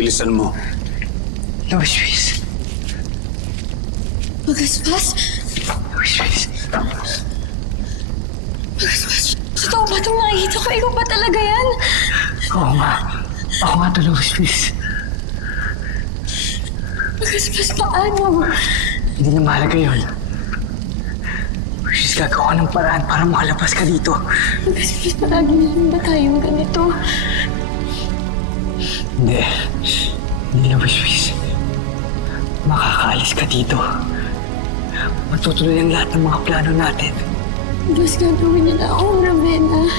Bilisan mo. Luis. Magaspas? Luis. Magaspas? Totoo ba itong nakikita ko? Ikaw ba talaga yan? Oo nga. Ako nga to, Luis. Magaspas, paano? Hindi na mahalaga yun. Luis, gagawa ng paraan para makalabas ka dito. Magaspas, palagi na lang ba tayong ganito? Hindi. Hindi, Luis. Makakaalis ka dito. Matutuloy ang lahat ng mga plano natin. Mas gagawin nila akong Ravenna.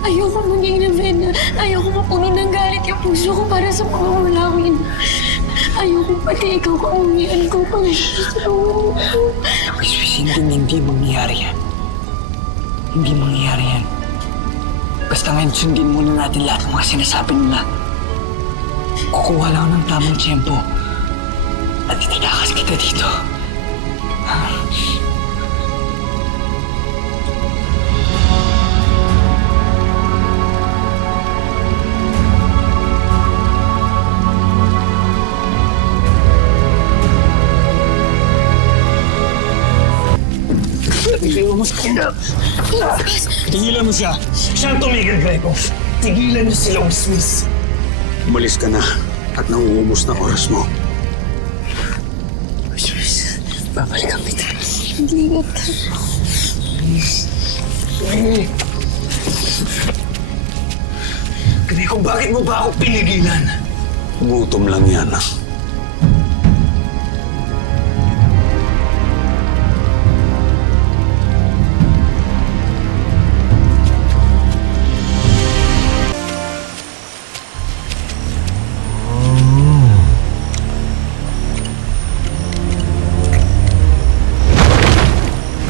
Ayoko maging Ravenna. Ayoko mapuno ng galit yung puso ko para sa mga ulawin. Ayoko pati ikaw kauwian ko pang tulungan mo. Luis, hindi mangyayari yan. Hindi mangyayari yan. Basta ngayon sundin muna natin lahat ng mga sinasabi nila. Kukuha lang ako ng tamang tiyempo at itinakas kita dito. Tigilan mo siya. Siya ang tumigil, Greco. Tigilan niyo si Long Smith. Umalis ka na at nauubos na oras mo. Luis, babalikan kita. Ingat. Greco, bakit mo ba ako pinigilan? Gutom lang yan.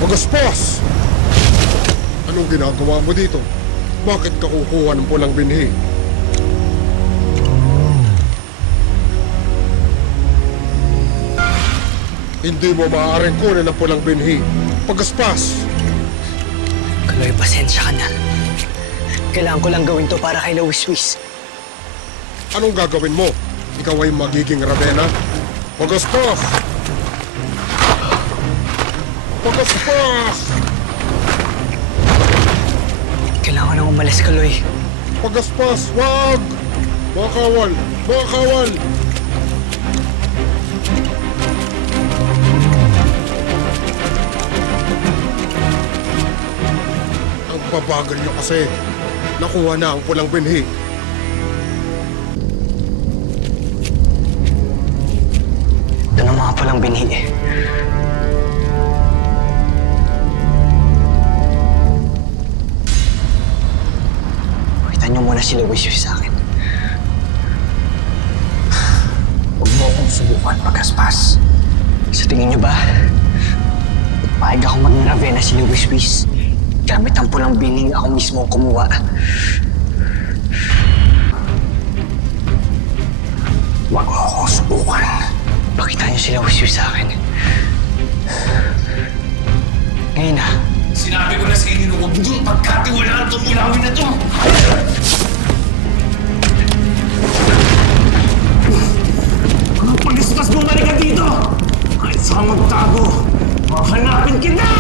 Magaspas! Anong ginagawa mo dito? Bakit ka kukuha ng pulang binhi? Hindi mo maaaring kunin ang pulang binhi. Magaspas! Kaloy, pasensya ka na. Kailangan ko lang gawin to para kay Luis. Anong gagawin mo? Ikaw ay magiging Ravenna? Magaspas! Magaspas! Kailangan ko nang umalis, Kaloy. Magaspas! Wag! Mga kawal! Mga kawal! Ang babagal niyo kasi. Nakuha na ang pulang binhi. Ito na mga palang binhi. Pakita niyo muna si Luis sa akin. Huwag mo akong subukan, Magaspas. Sa tingin niyo ba, paig ako maging Ravenna si Luis? Gamit ang pulang bining ako mismo ang kumuha. Huwag mo akong subukan. Pakita niyo si Luis sa akin. Ngayon na. Sinabi ko na sa inyo na huwag niyong pagkatiwalaan itong mulawin na ito. Mga pulis, mas bumalik ka dito! Kahit saan magtago, hahanapin kita!